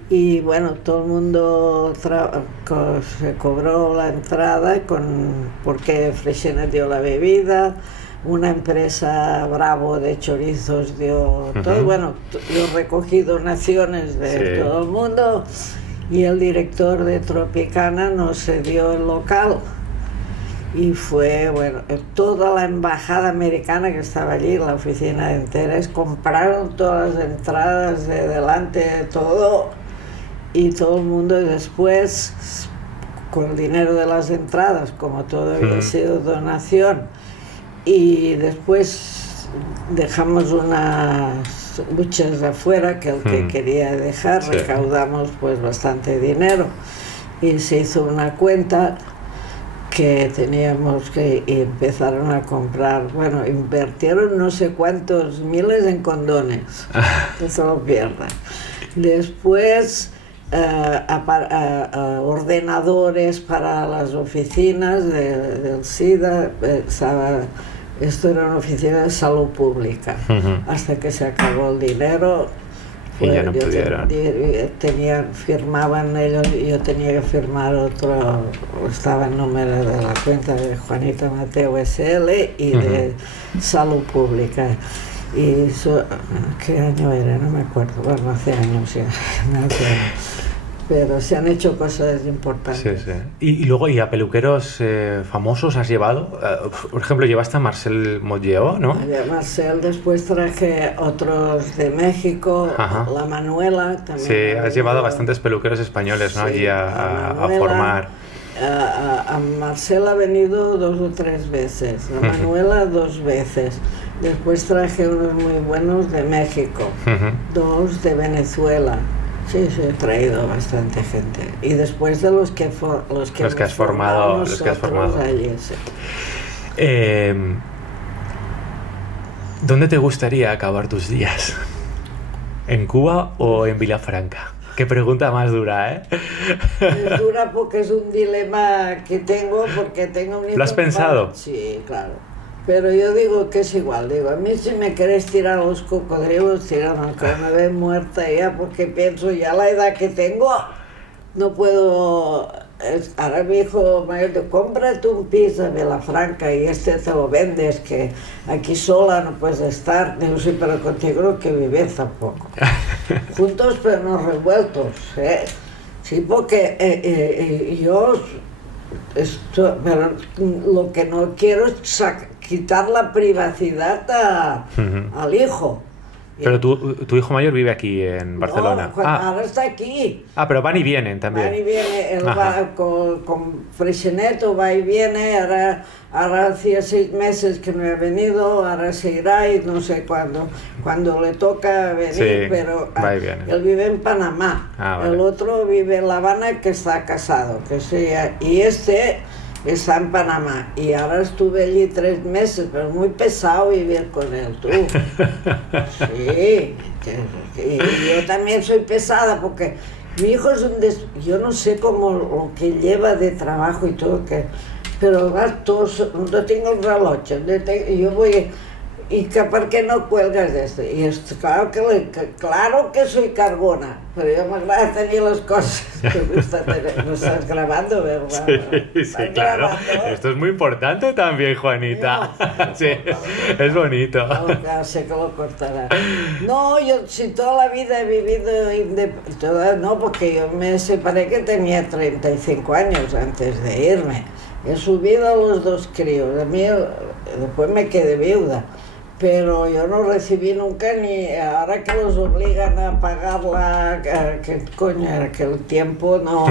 Y bueno, todo el mundo se cobró la entrada porque Freixenet dio la bebida, una empresa Bravo de chorizos dio todo. Bueno, yo recogí donaciones de todo el mundo, y el director de Tropicana nos cedió el local. Y fue, toda la embajada americana que estaba allí, la oficina entera, compraron todas las entradas de delante de todo, y todo el mundo, y después, con el dinero de las entradas, como todo había sido donación, y después dejamos unas buchas afuera que el que quería dejar, recaudamos pues bastante dinero, y se hizo una cuenta que teníamos que, y empezaron a comprar, invirtieron no sé cuántos miles en condones, no se lo pierdan. Después ordenadores para las oficinas del SIDA, esto era una oficina de salud pública, hasta que se acabó el dinero. Y ya no pudieron. Firmaban ellos y yo tenía que firmar otro, estaba el número de la cuenta de Juanita Mateo SL y de Salud Pública. Y eso, ¿qué año era? No me acuerdo, hace años ya. Pero se han hecho cosas importantes. Sí. Y luego, ¿y a peluqueros famosos has llevado? Por ejemplo, llevaste a Marcel Molleo, ¿no? A Marcel, después traje otros de México, la Manuela también. Sí, has llevado a bastantes peluqueros españoles, ¿no? Sí, allí a formar. A Marcel ha venido 2 o 3 veces, a Manuela 2 veces. Después traje unos muy buenos de México, 2 de Venezuela. Sí, he traído bastante gente. Y después de los que has formado. Allí, sí. ¿Dónde te gustaría acabar tus días? ¿En Cuba o en Vilafranca? Qué pregunta más dura, ¿eh? Es dura porque es un dilema que tengo, porque tengo un hijo. ¿Lo has pensado? Sí, claro. Pero yo digo que es igual, digo, a mí si me queréis tirar los cocodrilos, tiran, aunque me ven muerta ya, porque pienso, ya la edad que tengo, no puedo... Ahora mi hijo mayor dice, cómprate un piso en Vilafranca y te lo vendes, que aquí sola no puedes estar. Digo, sí, pero contigo no que vivir tampoco. Juntos pero no revueltos, ¿eh? Sí, porque yo... pero lo que no quiero es quitar la privacidad al hijo. Pero tu hijo mayor vive aquí en Barcelona. No, ahora está aquí. Pero van y vienen también. Van y viene, él va con Freixenet, va y viene, ahora hacía 6 meses que no ha venido, ahora se irá y no sé cuándo le toca venir, sí, pero él vive en Panamá. Vale. El otro vive en La Habana, que está casado, y este está en Panamá, y ahora estuve allí 3 meses, pero muy pesado vivir con él, tú. Sí, y yo también soy pesada, porque mi hijo es yo no sé cómo lo que lleva de trabajo y todo, pero no tengo el reloj, yo voy... ¿Y por qué no cuelgas de esto? Y claro que soy cargona, pero yo me agrada tener las cosas. No estás grabando, ¿verdad? Sí, claro. Grabando. Esto es muy importante también, Juanita. No, sí, es bonito. No, sé que lo cortará. No, yo si toda la vida he vivido no, porque yo me separé que tenía 35 años antes de irme. He subido a los 2 críos, a mí después me quedé viuda. Pero yo no recibí nunca ni ahora que los obligan a pagar que el tiempo no.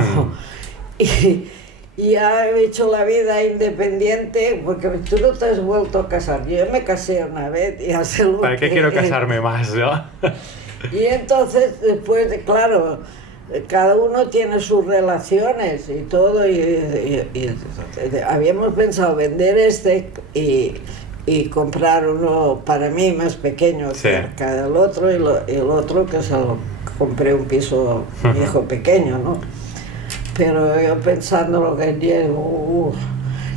Y ya he hecho la vida independiente, porque tú no te has vuelto a casar. Yo me casé una vez y hace lo ¿Para qué quiero casarme más, no? Y entonces después, claro, cada uno tiene sus relaciones y todo, y habíamos pensado vender y comprar uno para mí más pequeño, cerca del otro, y el otro que se lo compré un piso viejo pequeño, ¿no? Pero yo pensando lo que llevo,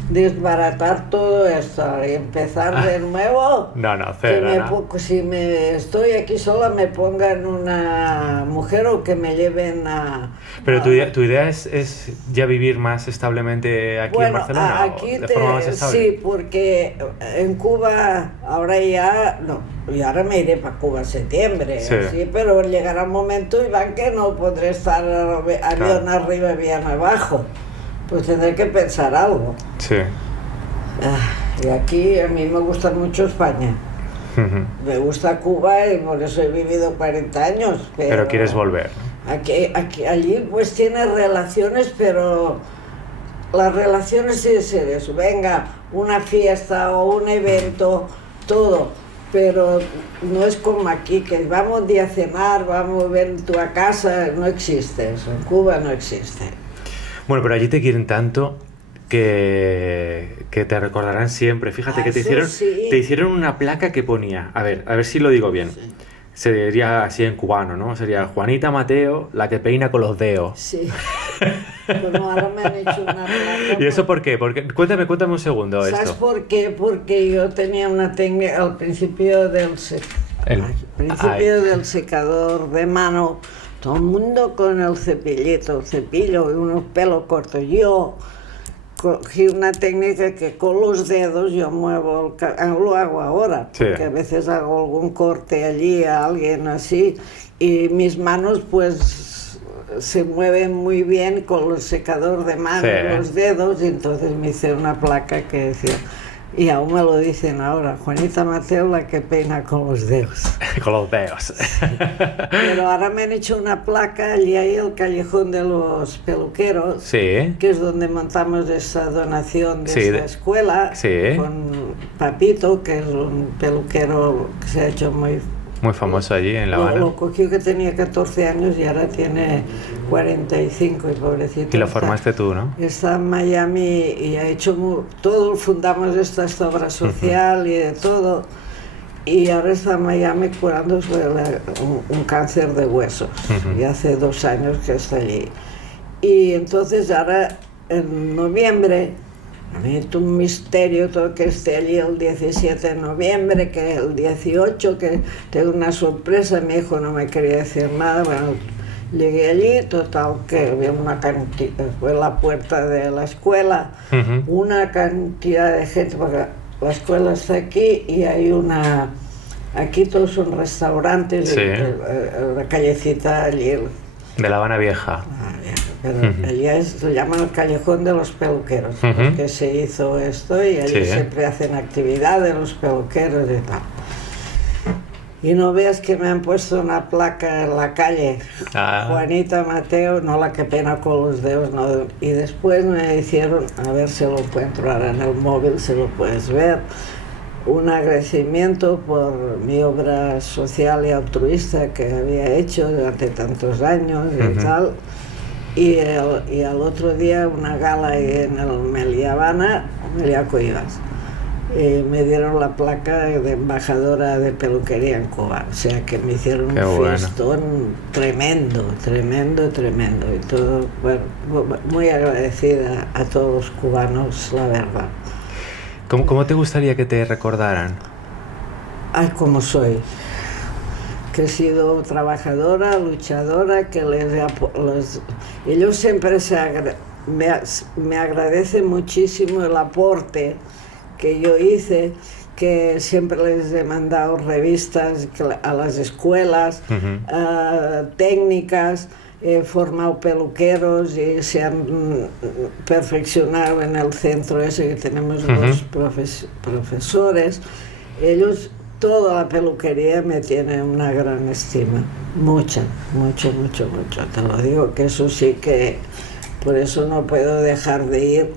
desbaratar todo esto y empezar de nuevo. No, cero. Si estoy aquí sola, me pongan una mujer o que me lleven a... Pero tu idea es ya vivir más establemente aquí en Barcelona, aquí de forma más estable. Sí, porque en Cuba ahora ya no, y ahora me iré para Cuba en septiembre, sí, pero llegará un momento, Iván, que no podré estar avión arriba y avión abajo. Pues tendré que pensar algo. Sí. Y aquí a mí me gusta mucho España. Me gusta Cuba y por eso he vivido 40 años. Pero quieres volver, ¿no? Allí pues tienes relaciones, pero las relaciones sí es eso. Venga, una fiesta o un evento, todo. Pero no es como aquí, que vamos un día a cenar, vamos a ver tú a casa, no existe eso. En Cuba no existe. Bueno, pero allí te quieren tanto que te recordarán siempre. Fíjate que te hicieron una placa que ponía, a ver si lo digo bien. Sí. Se diría así en cubano, ¿no? Sería Juanita Mateo, la que peina con los dedos. Sí. Bueno, ahora me han hecho una placa. ¿Y eso por qué? Cuéntame un segundo esto. ¿Sabes por qué? Porque yo tenía una técnica al principio del secador de mano. Todo el mundo con el cepillo y unos pelos cortos. Yo cogí una técnica que con los dedos yo muevo, lo hago ahora, porque a veces hago algún corte allí a alguien así, y mis manos pues se mueven muy bien con el secador de mano, los dedos, y entonces me hice una placa que decía... Y aún me lo dicen ahora, Juanita Mateo, la que peina con los dedos. Con los dedos. Pero ahora me han hecho una placa, allí hay el callejón de los peluqueros, que es donde montamos esa donación de esta escuela, con Papito, que es un peluquero que se ha hecho muy famoso allí en La Habana. Lo cogió que tenía 14 años y ahora tiene 45, y pobrecito. Y lo formaste tú, ¿no? Está en Miami y ha hecho todo, fundamos esta obra social y de todo. Y ahora está en Miami curándose un cáncer de huesos. Y hace 2 años que está allí. Y entonces ahora, en noviembre, A mí es un misterio todo que esté allí el 17 de noviembre, que el 18, que tengo una sorpresa. Mi hijo no me quería decir nada. Bueno, llegué allí, total, que había una cantidad, fue la puerta de la escuela, una cantidad de gente, porque la escuela está aquí y hay una... Aquí todos son restaurantes, sí. La callecita allí. De La Habana Vieja. Pero allí se llama el Callejón de los Peluqueros, porque se hizo esto y allí siempre hacen actividades los peluqueros y tal. Y no veas que me han puesto una placa en la calle, Juanita Mateo, no la que pena con los dedos, no. Y después me hicieron, a ver si lo encuentro ahora en el móvil, si lo puedes ver, un agradecimiento por mi obra social y altruista que había hecho durante tantos años y tal. Y al otro día una gala en el Meliá Habana, Meliá Cuevas. Me dieron la placa de embajadora de peluquería en Cuba, o sea que me hicieron un fiestón tremendo. Y todo, bueno, muy agradecida a todos los cubanos, la verdad. ¿Cómo te gustaría que te recordaran? Ay, como soy. Que he sido trabajadora, luchadora, que ellos siempre me agradecen muchísimo el aporte que yo hice, que siempre les he mandado revistas a las escuelas, técnicas, he formado peluqueros y se han perfeccionado en el centro ese que tenemos los profesores. Ellos, toda la peluquería me tiene una gran estima, mucho, te lo digo, que eso sí que, por eso no puedo dejar de ir.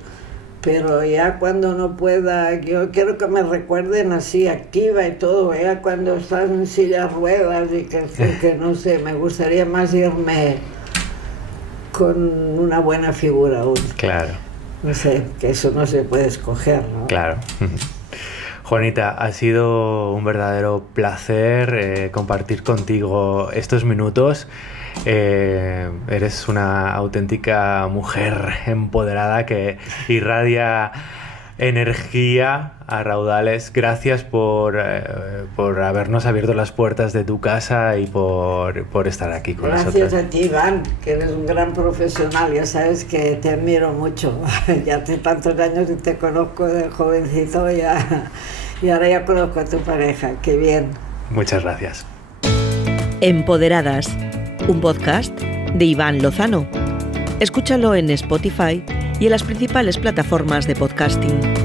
Pero ya cuando no pueda, yo quiero que me recuerden así, activa y todo, ya cuando estás en silla de ruedas y que no sé, me gustaría más irme con una buena figura aún. Claro. No sé, que eso no se puede escoger, ¿no? Claro. Juanita, ha sido un verdadero placer compartir contigo estos minutos. Eres una auténtica mujer empoderada que irradia energía a raudales. Gracias por habernos abierto las puertas de tu casa y por estar aquí con nosotros. Gracias a ti, Iván, que eres un gran profesional. Ya sabes que te admiro mucho. Ya hace tantos años que te conozco de jovencito y ahora ya conozco a tu pareja. Qué bien. Muchas gracias. Empoderadas, un podcast de Iván Lozano. Escúchalo en Spotify y en las principales plataformas de podcasting.